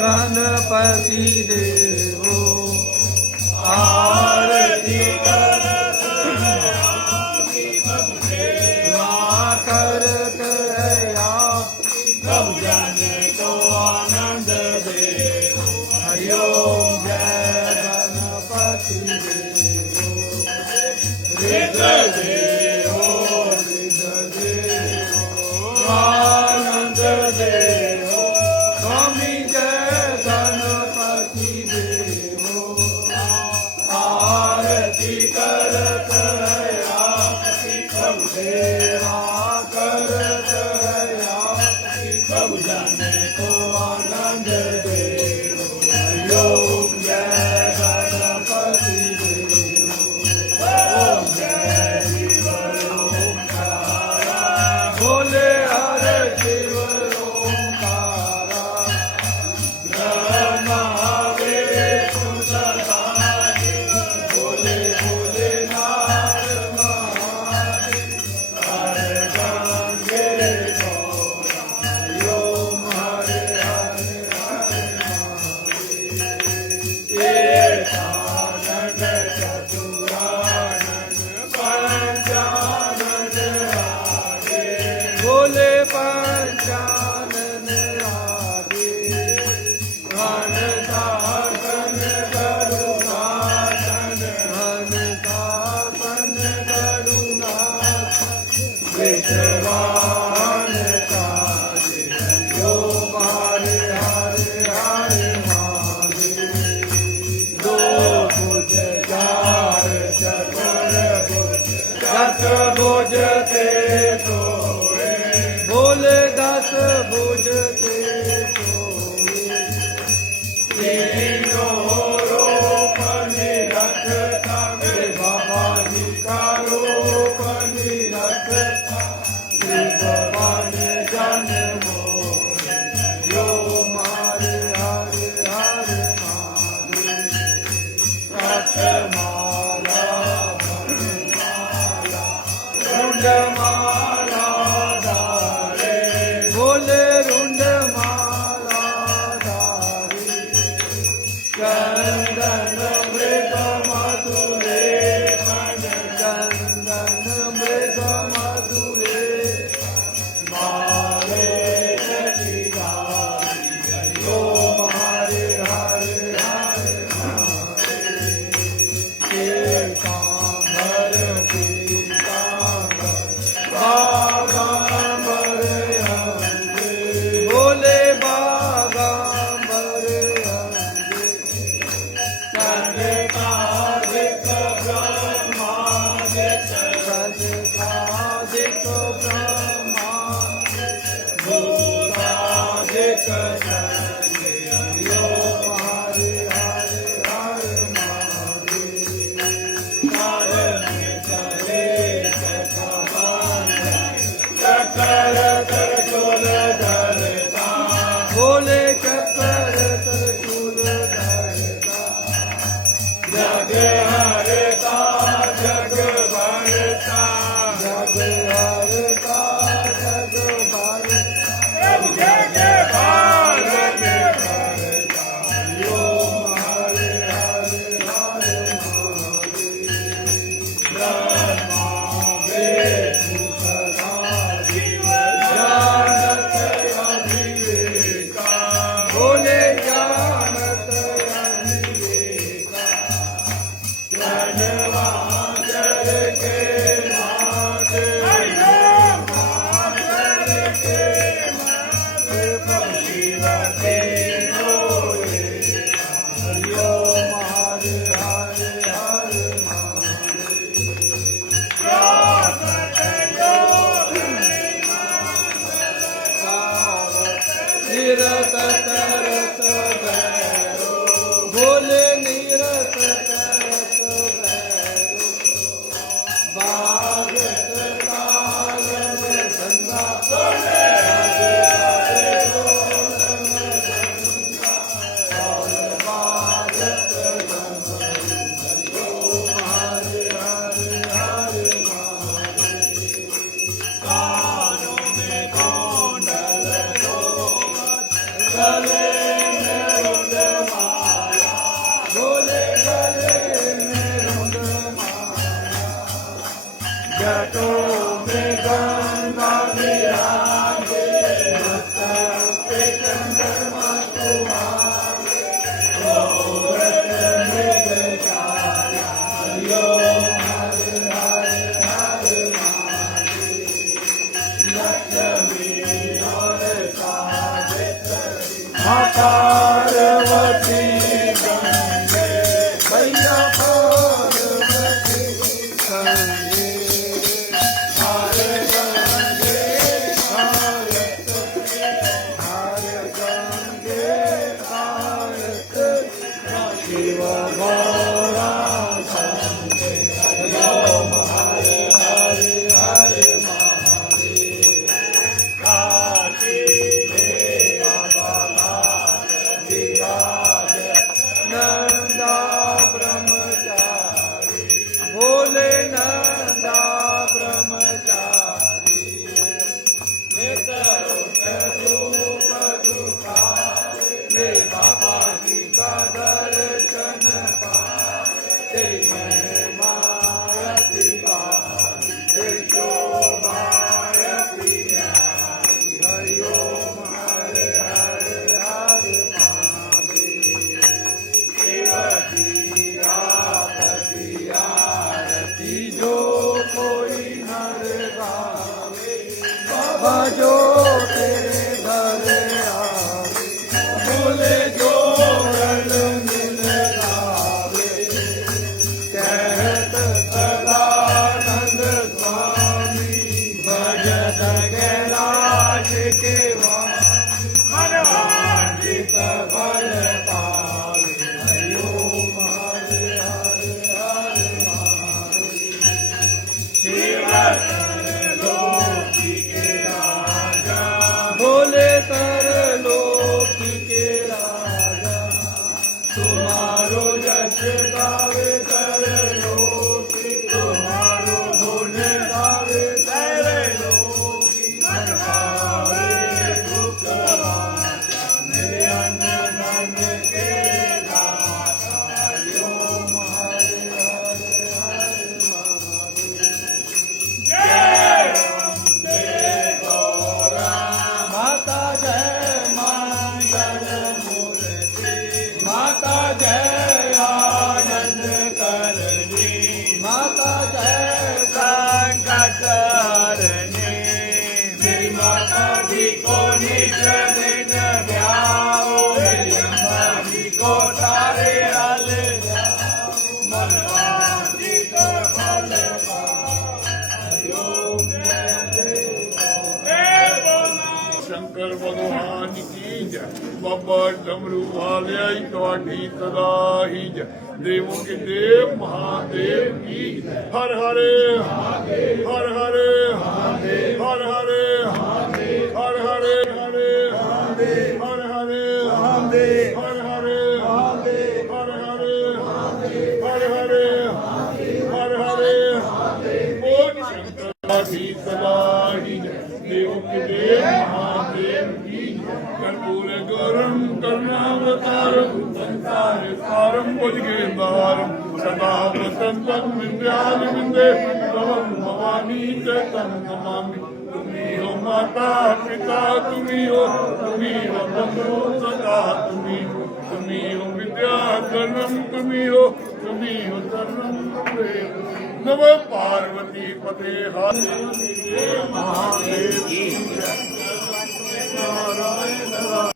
गणपती देवो आरती करत या कब जाने तो आनंद देव हरिओम जय गणपति देवो ऋग देवो आनंद देवो स्वामी जय गणपति देवो आरती करत सब सेवा करत सब जाने को आनंद देवो हरिओम जय गणपति देवो ओम जय शिव ओंकारा बोले हरे शिव ओंकारा ब्रह्मा विष्णु सदा बोले बोले नारद महादेव हरे गंगे ओम हरे हरे हरे एकानन चतुरानन पंचानन राधे बोले पंचानन राधे घनदासन करुणासन घनदासन करुणासन विश्वान काजे ओम हरे हरे हरे महादेव दो भुज चार चतुर भुज दस भुज ते सोए बोले दस भुज ते सोए तीनों रूप निरखता भवानी का रूप निरखता भगवान जन मोरे यो मारे हरे हरे महादेव रथमाला वनमाला रुंडमाला धारे बोले रुंडमाला धारे चंदन मृग मधुरे चंदन मृग मधुरे मारे जटिलारी ओम हरे हरे हरे एकांबर पीतांबर बागांबर हंसे बोले बागांबर हंसे सनकादिक ब्रह्मादिक सनकादिक ब्रह्मादिक भूतादिक संगे ओम हरे हरे हरे महादेव चले चक्र त्रिशूल धरता बोले चक्र त्रिशूल धरता जग हरता जग भरता जग हरता जग भरता जग भारत भरता ओम हरे हरे हरे महादेव ब्रह्मा विष्णु सदा शिव पार्वती गंगे मैया पार्वती गंगे हर गंगे भारत हर गंगे भारत शिव गौरा गंगे ओम हरे हरे हरे महादेव काशी नंदा ब्रह्मचारी भोले नंदा ब्रह्मचारी नित्य रूप दुखा वे बाबा जी का दर्शन पा तेरी महिमा यति पारी तेरी शोभा यति न्यारी हरि ओम हरे हरे हरे आरती जो कोई नर गावे बाबा जो तेरे घर आवे बोले जो रल मिल गावे कहत सदानंद स्वामी भजत कैलाश के मनवांछित फल पावे हरि ओम हरे हरे हरे लोकी के राजा भोले कर लोकी के राजा तुम्हारो यश गावे कर लोकी तुम्हारो गुण गावे कर लोकी मन पावे दुख वाचा मेरे अन्न धन के दाता हरि ओम हरे हरे हरे जय अम्बे गौरा माता जय मंगल मूर्ति माता जय आनंद करणी माता जय संकट हरणी मेरी माता जी को निज दिन ब्याओ मेरी अम्बा जी को तारे हल मनवांछित फल शंकर भगवान की जय बाबा डमरू वाले ਤੁਹਾਡੀ सदा ही जय देवों के देव महादेव की हर हरे हर हरे हर हरे हर हरे हरे हर हरे हर हरे हर हरे हर हरे हर हरे बोल शंकर की सदा ही जय देवों के देव महादेव की कर्पूर गौरम करुणावतारम संसार सारम भुजगेंद्रम सदा वसंतम विद्याल विंदे तवं भवानी च तं नमामि तुम्ही हो माता पिता तुम्ही हो बंधु सदा तुम्ही हो विद्या धर्मम तुम्ही हो सर्वम नमः पार्वती पते महादेव की जय।